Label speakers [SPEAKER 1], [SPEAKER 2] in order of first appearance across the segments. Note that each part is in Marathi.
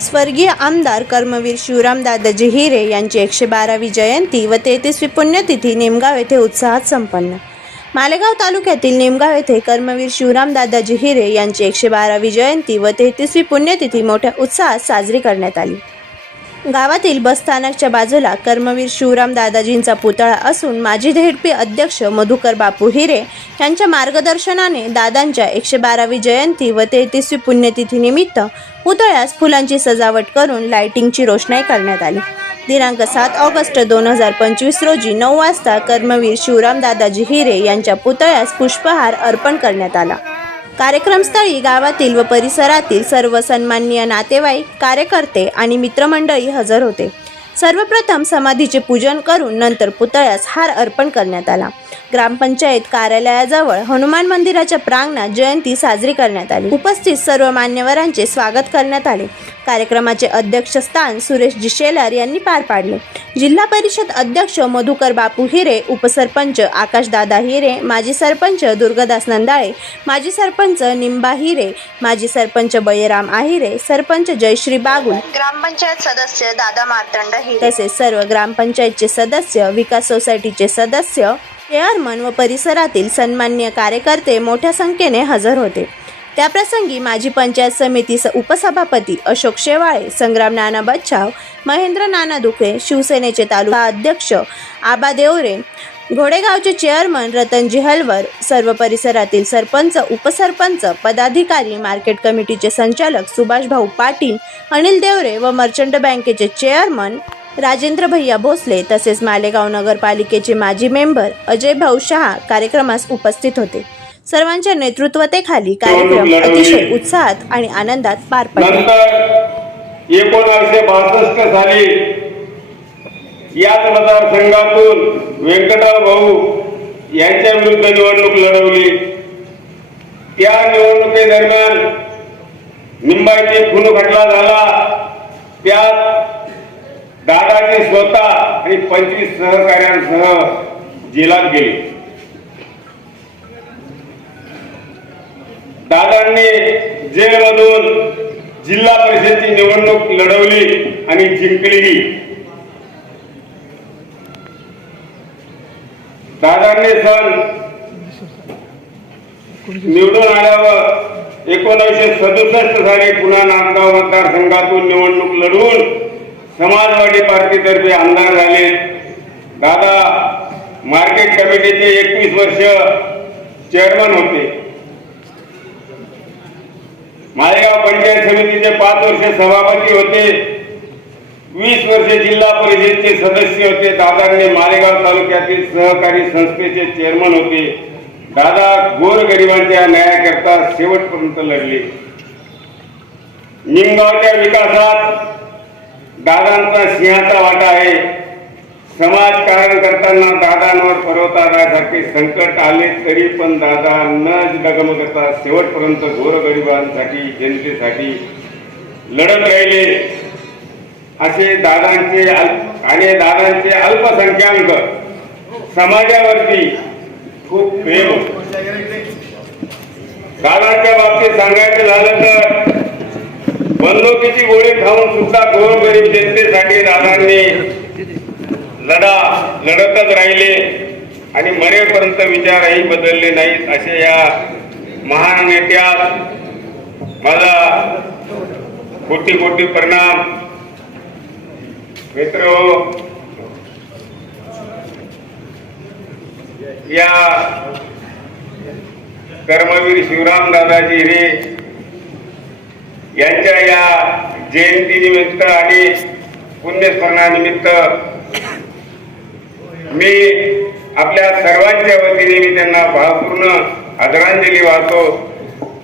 [SPEAKER 1] स्वर्गीय आमदार कर्मवीर शिवराम दादाजी हिरे यांची एकशे बारावी जयंती व तेहतीसवी पुण्यतिथी नेमगाव येथे उत्साहात संपन्न. मालेगाव तालुक्यातील नेमगाव येथे कर्मवीर शिवराम दादाजी हिरे यांची एकशे बारावी जयंती व तेहतीसवी पुण्यतिथी मोठ्या उत्साहात साजरी करण्यात आली. गावातील बसस्थानकच्या बाजूला कर्मवीर शिवराम दादाजींचा पुतळा असून माजी धेडपी अध्यक्ष मधुकर बापू हिरे यांच्या मार्गदर्शनाने दादांच्या एकशे बारावी जयंती व तेहतीसवी पुण्यतिथीनिमित्त पुतळ्यास फुलांची सजावट करून लाइटिंगची रोषणाई करण्यात आली. दिनांक सात ऑगस्ट दोन हजार पंचवीस रोजी नऊ वाजता कर्मवीर शिवराम दादाजी हिरे यांच्या पुतळ्यास पुष्पहार अर्पण करण्यात आला. कार्यक्रमस्थळी गावातील व परिसरातील सर्व सन्माननीय नातेवाईक कार्यकर्ते आणि मित्रमंडळी हजर होते. सर्वप्रथम समाधीचे पूजन करून नंतर पुतळ्यास हार अर्पण करण्यात आला. ग्रामपंचायत कार्यालयाजवळ हनुमान मंदिराच्या प्रांगणात जयंती साजरी करण्यात आली. उपस्थित सर्व मान्यवरांचे स्वागत करण्यात आले. कार्यक्रमाचे अध्यक्षस्थान सुरेशजी शेलार यांनी पार पाडले. जिल्हा परिषद अध्यक्ष मधुकर बापू हिरे उपसरपंच आकाशदादा हिरे माजी सरपंच दुर्गादास नंदाळे माजी सरपंच निंबा हिरे माजी सरपंच बळीराम आहिरे सरपंच जयश्री बागुल ग्रामपंचायत सदस्य दादा मार्तंड हिरे. तसेच सर्व ग्रामपंचायतचे सदस्य विकास सोसायटीचे सदस्य चेअरमन व परिसरातील सन्मान्य कार्यकर्ते मोठ्या संख्येने हजर होते. त्याप्रसंगी माजी पंचायत समिती स- उपसभापती अशोक शेवाळे संग्राम नाना बच्छाव महेंद्र नाना दुखे शिवसेनेचे तालुका अध्यक्ष आबा देवरे घोडेगावचे चेअरमन रतनजी हलवर सर्व परिसरातील सरपंच उपसरपंच पदाधिकारी मार्केट कमिटीचे संचालक सुभाषभाऊ पाटील अनिल देवरे व मर्चंट बँकेचे चेअरमन राजेंद्र भैया भोसले तसेच मालेगाव नगरपालिकेचे माजी मेंबर अजय भाऊ शहा कार्यक्रमास उपस्थित होते. सर्वांच्या नेतृत्वातेखाली कार्यक्रम अतिशय उत्साहात आणि आनंदात पार पडला.
[SPEAKER 2] नंतर एकोणावीसशे बासष्ट साली याच मतदारसंघातून व्यंकटराव भाऊ यांच्या विरुद्ध निवडणूक लढवली. त्या निवडणुकीदरम्यान निंबाईची खून खटला झाला. त्यात दादाजी स्वतः आणि पंचवीस सहकाऱ्यांसह जेलात गेले. दादांनी जेलमधून जिल्हा परिषदची निवडणूक लढवली आणि जिंकलेली. दादांनी सन निवडून आल्यावर एकोणीसशे सदुसष्ट साली पुन्हा नांदगाव मतदारसंघातून निवडणूक लढवून समाजवादी पार्टीतर्फे आमदार झाले. दादा मार्केट कमिटीचे एकवीस वर्ष चेअरमन होते. मालेगाव पंचायत समितीचे पाच वर्ष सभापती होते. वीस वर्ष जिल्हा परिषदेचे सदस्य होते. दादांनी मालेगाव तालुक्यातील सहकारी संस्थेचे चेअरमन होते. दादा गोरगरिबांच्या न्यायाकरता शेवटपर्यंत लढले. निमगावच्या विकासात दादांचा सिंहाचा वाटा आहे. समाजकारण करताना दादांवर पर्वतारासारखे संकट आले तरी पण दादा न डगमगता शेवटपर्यंत गोरगरिबांसाठी जनतेसाठी लढत राहिले. असे दादांचे आणि दादांचे अल्पसंख्याक समाजावरती खूप प्रेम. दादांच्या बाबतीत सांगायचं झालं तर बंदुकीची गोळी खाऊन सुद्धा गोरगरीब जनतेसाठी दादांनी लढा लढतच राहिले आणि मरेपर्यंत विचारही बदलले नाहीत असे या महान नेत्यात माझा कोटी कोटी प्रणाम. मित्र या कर्मवीर शिवराम दादाजी रे यांच्या या जयंतीनिमित्त आणि पुण्यस्मरणानिमित्त मी आपल्या सर्वांच्या वतीने मी त्यांना भावपूर्ण आदरांजली वाहतो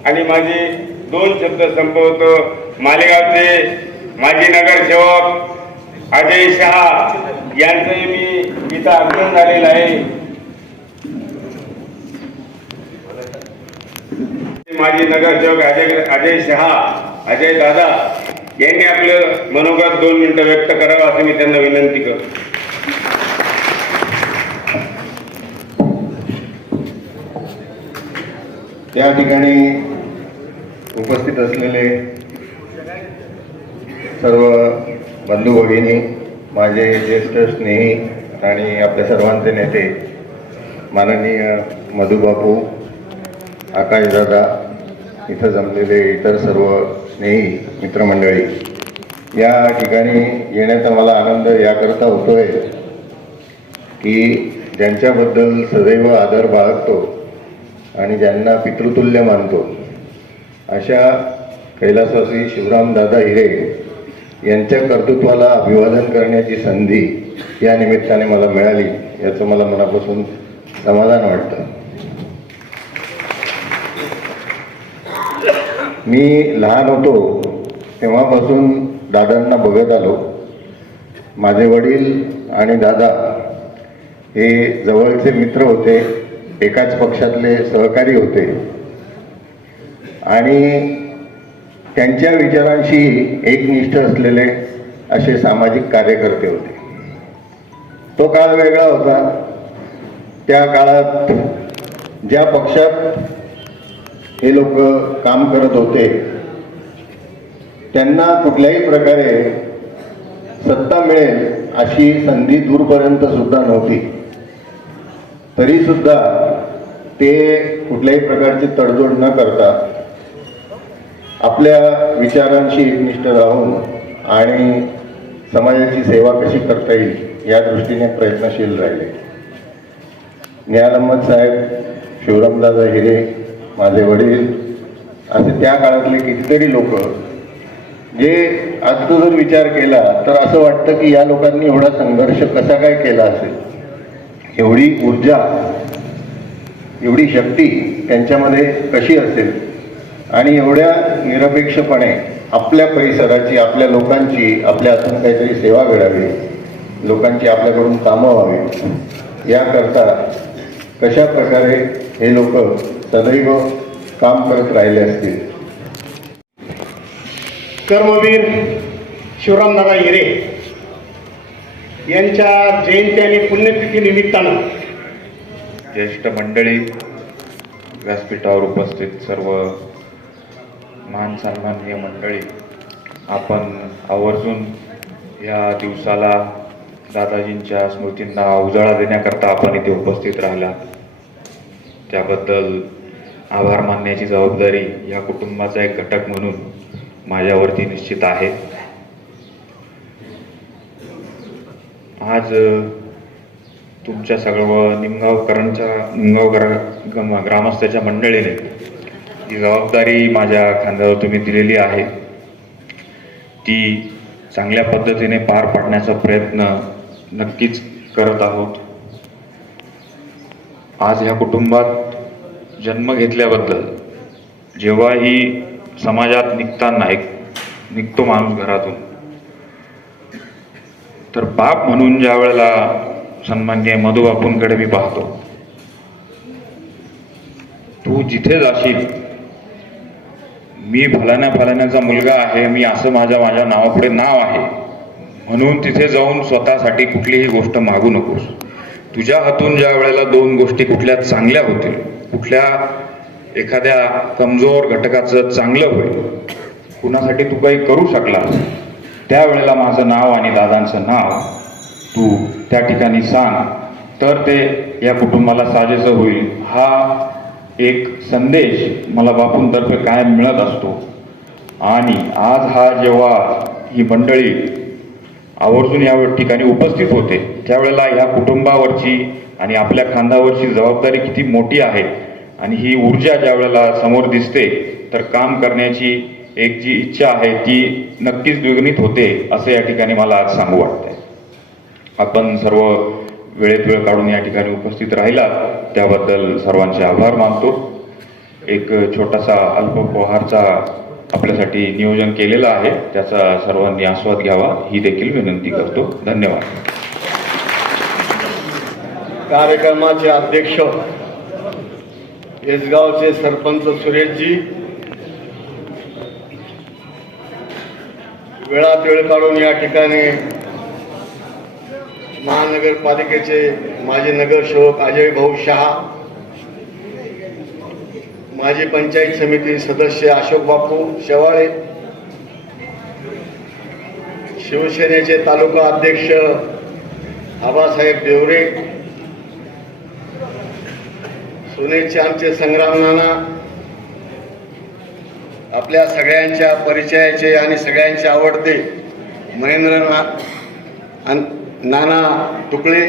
[SPEAKER 2] आणि माझी दोन शब्द संपवतो. मालेगावचे माजी नगरसेवक अजय शहा यांचंही मी इथं आगमन झालेलं आहे. माजी नगरसेवक अजय अजय शहा अजय दादा यांनी आपलं मनोगत दोन मिनिटं व्यक्त करावं असं मी त्यांना विनंती करतो.
[SPEAKER 3] त्या ठिकाणी उपस्थित असलेले सर्व बंधू भगिनी माझे ज्येष्ठ स्नेही आणि आपल्या सर्वांचे नेते माननीय मधुबापू आकाशदादा इथं जमलेले इतर सर्व स्नेही मित्रमंडळी या ठिकाणी येण्याचा मला आनंद याकरता होतोय की ज्यांच्याबद्दल सदैव आदर बाळगतो आणि ज्यांना पितृतुल्य मानतो अशा कैलासवासी शिवरामदादा हिरे यांच्या कर्तृत्वाला अभिवादन करण्याची संधी या निमित्ताने मला मिळाली याचं मला मनापासून समाधान वाटतं. मी लहान होतो तेव्हापासून दादांना बघत आलो. माझे वडील आणि दादा हे जवळचे मित्र होते एकाच पक्षातले सहकारी होते. आणि त्यांच्या विचारांशी एकनिष्ठ असलेले असे सामाजिक कार्यकर्ते होते. तो काळ वेगळा होता. त्या काळात ज्या पक्षात हे लोक काम करत होते. त्यांना कुठल्याही प्रकारे सत्ता मिळेल अशी संधी दूरपर्यंत सुद्धा नव्हती. तरी सुद्धा ते कुठल्याही प्रकारची तडजोड न करता आपल्या विचारांशी एकनिष्ठ राहून आणि समाजाची सेवा कशी करता येईल या दृष्टीने प्रयत्नशील राहिले. निहाल अहमद साहेब शिवरामदादा हिरे माझे वडील असे त्या काळातले कितीतरी लोक जे आज तो जर विचार केला तर असं वाटतं की या लोकांनी एवढा संघर्ष कसा काय केला असेल? एवढी ऊर्जा एवढी शक्ती त्यांच्यामध्ये कशी असेल? आणि एवढ्या निरपेक्षपणे आपल्या परिसराची आपल्या लोकांची आपल्या हातून काहीतरी सेवा मिळावी लोकांची आपल्याकडून कामं व्हावी याकरता कशा प्रकारे हे लोक सदैव काम करत राहिले असतील?
[SPEAKER 4] कर्मवीर शिवरामदादा हिरे यांच्या जयंती आणि पुण्यतिथी निमित्तानं
[SPEAKER 5] ज्येष्ठ मंडळी व्यासपीठावर उपस्थित सर्व मान सन्माननीय मंडळी आपण आवर्जून या दिवसाला दादाजींच्या स्मृतींना उजाळा देण्याकरता आपण इथे उपस्थित राहिला त्याबद्दल आभार मानण्याची जबाबदारी या कुटुंबाचा एक घटक म्हणून माझ्यावरती निश्चित आहे. आज तुमच्या सर्व निमगावकरांच्या निमगावकर ग्रामस्थाच्या मंडळीने जी जबाबदारी माझ्या खांद्यावर तुम्ही दिलेली आहे ती चांगल्या पद्धतीने पार पाडण्याचा प्रयत्न नक्कीच करत आहोत. आज ह्या कुटुंबात जन्म घेतल्याबद्दल जेव्हाही समाजात निघताना एक निघतो माणूस घरातून तर बाप म्हणून ज्या वेळेला सन्मान्य मधुबापूंकडे मी पाहतो. तू जिथे जाशील मी फलाण्या फलाण्याचा मुलगा आहे मी असं माझ्या माझ्या नावापुढे नाव आहे. म्हणून तिथे जाऊन स्वतःसाठी कुठलीही गोष्ट मागू नकोस. तुझ्या हातून ज्या वेळेला दोन गोष्टी कुठल्या चांगल्या होतील कुठल्या एखाद्या कमजोर घटकाचं चांगलं होईल कुणासाठी तू काही करू शकला त्यावेळेला माझं नाव आणि दादांचं नाव तू त्या ठिकाणी सांग. तर ते या कुटुंबाला साजेसं होईल. हा एक संदेश मला बापूंतर्फे कायम मिळत असतो. आणि आज हा जेव्हा ही मंडळी आवर्जून या ठिकाणी उपस्थित होते. त्यावेळेला ह्या कुटुंबावरची आणि आपल्या खांदावरची जबाबदारी किती मोठी आहे आणि ही ऊर्जा ज्या वेळेला समोर दिसते तर काम करण्याची एक जी इच्छा आहे ती नक्कीच द्विगुणित होते असं या ठिकाणी मला आज सांगू वाटतंय. आपण सर्व वेळेत वेळ काढून या ठिकाणी उपस्थित राहिला त्याबद्दल सर्वांचे आभार मानतो. एक छोटासा अल्पपहारचा आपल्यासाठी नियोजन केलेलं आहे. त्याचा सर्वांनी आस्वाद घ्यावा. ही देखील विनंती करतो. धन्यवाद.
[SPEAKER 4] कार्यक्रमाचे अध्यक्ष येसगावचे सरपंच सुरेशजी वेळात वेळ काढून या ठिकाणी महानगरपालिकेचे माजी नगरसेवक अजय भाऊ शहा माजी पंचायत समिती सदस्य अशोक बापू शेवाळे शिवसेनेचे तालुका अध्यक्ष आबासाहेब देवरे सुनेचे आमचे संग्राम नाना आपल्या सगळ्यांच्या परिचयाचे आणि सगळ्यांचे आवडते महेंद्र ना नाना तुकळे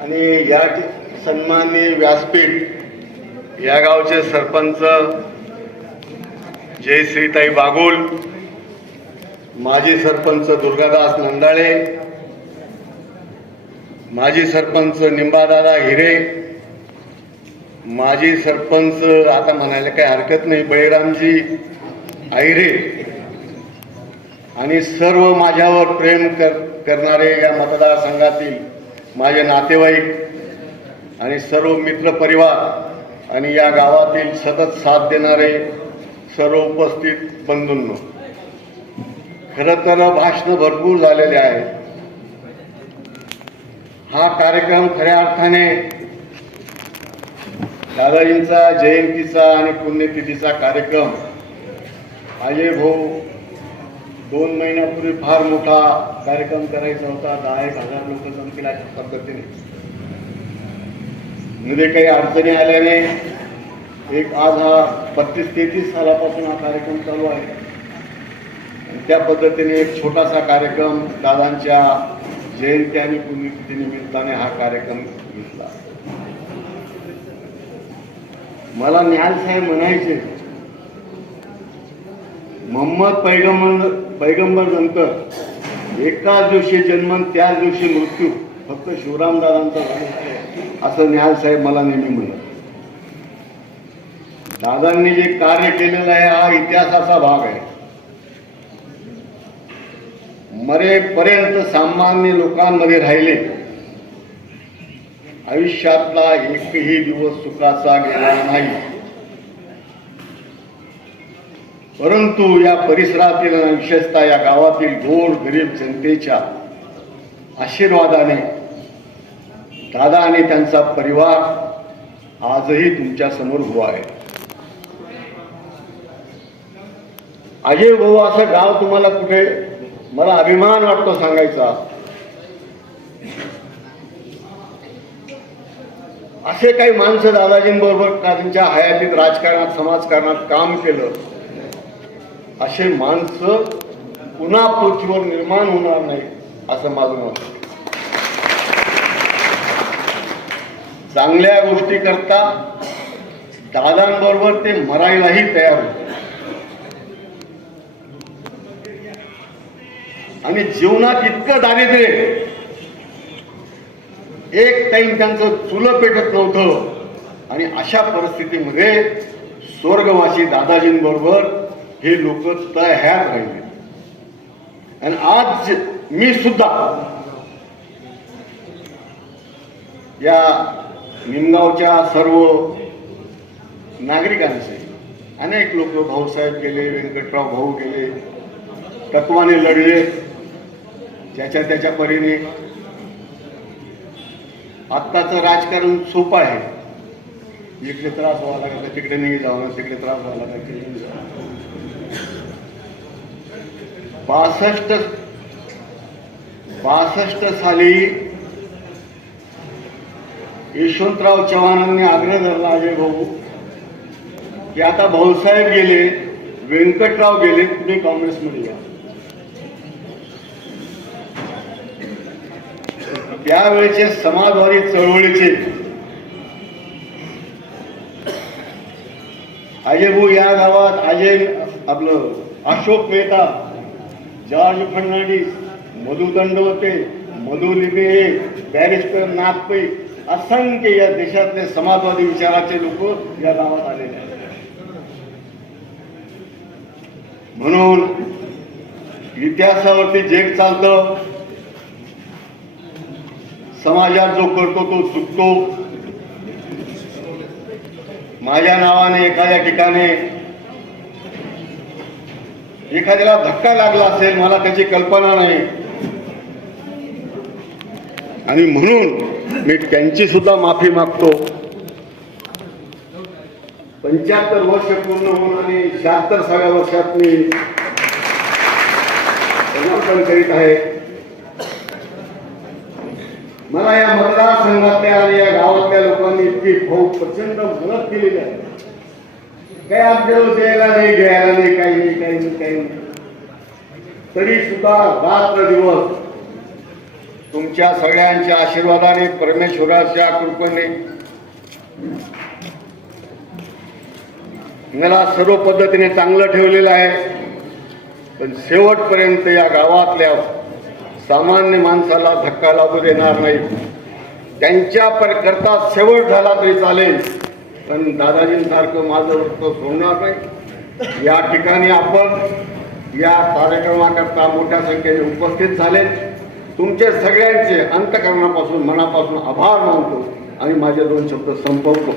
[SPEAKER 4] आणि या सन्माननीय व्यासपीठ या गावचे सरपंच जयश्रीताई बागुल माजी सरपंच दुर्गादास नंदाळे माजी सरपंच निंबादादा हिरे माजी सरपंच आता म्हणायला काही हरकत नाही बळीरामजी आहिरे आणि सर्व माझ्यावर प्रेम कर करणारे या मतदारसंघातील माझे नातेवाईक आणि सर्व मित्रपरिवार आणि या गावातील सतत साथ देणारे सर्व उपस्थित बंधूंनो खरं तर भाषणं भरपूर झालेले आहेत. हा कार्यक्रम खऱ्या अर्थाने दादाजींचा जयंतीचा आणि पुण्यतिथीचा कार्यक्रम अजय भाऊ दोन महिन्यापूर्वी फार मोठा कार्यक्रम करायचा होता दहा एक हजार लोक जमतील अशा पद्धतीने. मध्ये काही अडचणी आल्याने एक आज हा बत्तीस तेहतीस सालापासून हा कार्यक्रम चालू आहे. त्या पद्धतीने एक छोटासा कार्यक्रम दादांच्या जयंती आणि पुण्यतिथी निमित्ताने हा कार्यक्रम घेतला. मला न्याल साहेब म्हणायचे मोहम्मद पैगंबर पैगंबर नंतर एकाच दिवशी जन्म त्याच दिवशी मृत्यू फक्त शिवरामदादांचा झाला. असं न्याल साहेब मला नेहमी म्हणत दादांनी जे कार्य केलेलं आहे हा इतिहासाचा भाग आहे. मरेपर्यंत सामान्य लोकांमध्ये राहिले. आयुष्यातला एकही दिवस सुखाचा गेला नाही. परंतु या परिसरातील विशेषतः या गावातील गोर गरीब जनतेच्या आशीर्वादाने दादा आणि त्यांचा परिवार आजही तुमच्यासमोर उभा आहे. अजय भाऊ असं गाव तुम्हाला कुठे मला अभिमान वाटतो सांगायचा. असे काही माणसं दादाजींबरोबर का त्यांच्या हयातीत राजकारणात समाजकारणात काम केलं? असे माणसं पुन्हा पृथ्वीवर निर्माण होणार नाही असं माझं मत आहे. चांगल्या गोष्टी करता दादांबरोबर ते मरायलाही तयार होते. आणि जीवनात इतकं दारिद्र्य एक टाइम त्यांचं चुलं पेटत नव्हतं. आणि अशा परिस्थितीमध्ये स्वर्गवासी दादाजींबरोबर हे लोक तयार राहिले. आणि आज मी सुद्धा या निमगावच्या सर्व नागरिकांचे अनेक लोक भाऊसाहेब गेले व्यंकटराव भाऊ गेले तत्वाने लढले ज्याच्या त्याच्या परीने. आत्ताचं राजकारण सोपं आहे. इकडे त्रास व्हावा लागला तिकडे नाही जावं तिकडे त्रास व्हावा लागला तिकडे बासष्ट बासष्ट साली यशवंतराव चव्हाणांनी आग्रह धरला अजय भाऊ की आता भाऊसाहेब गेले व्यंकटराव गेले तुम्ही काँग्रेसमध्ये या? त्यावेळेचे समाजवादी चळवळीचे अजय भाऊ या गावात अजय आपलं Ashok Mehta George Fernandes Madhu Dandavate Madhu Limaye barrister Nath Pai असंख्य या देशातले समाजवादी विचाराचे लोक या गावात आलेले आहेत. म्हणून इतिहासावरती जग चालतं समाजात जो करतो तो चुकतो. माझ्या नावाने एखाद्या ठिकाणी एखाद्याला धक्का लागला असेल मला त्याची कल्पना नाही. आणि म्हणून मी त्यांची सुद्धा माफी मागतो. पंच्याहत्तर वर्ष पूर्ण होऊन आणि शहात्तर साव्या वर्षात मी समर्थन करीत आहे. मला या मतदारसंघातल्या आणि या गावातल्या लोकांनी इतकी खूप प्रचंड मदत केलेली आहे. काही आपल्याला द्यायला नाही घ्यायला नाही काही नाही काही नाही काही नाही. तरी सुद्धा रात्र दिवस तुमच्या सगळ्यांच्या आशीर्वादाने परमेश्वराच्या कृपेने मला सर्व पद्धतीने चांगलं ठेवलेलं आहे. पण शेवटपर्यंत या गावातल्या सामान्य माणसाला धक्का लागू देणार नाही. त्यांच्या पर करता शेवट झाला तरी चालेल. पण दादाजींसारखं माझं वृत्त सोडणार नाही. या ठिकाणी आपण या कार्यक्रमाकरता मोठ्या संख्येने उपस्थित झाले. तुमचे सगळ्यांचे अंतकरणापासून मनापासून आभार मानतो आणि माझे दोन शब्द संपवतो.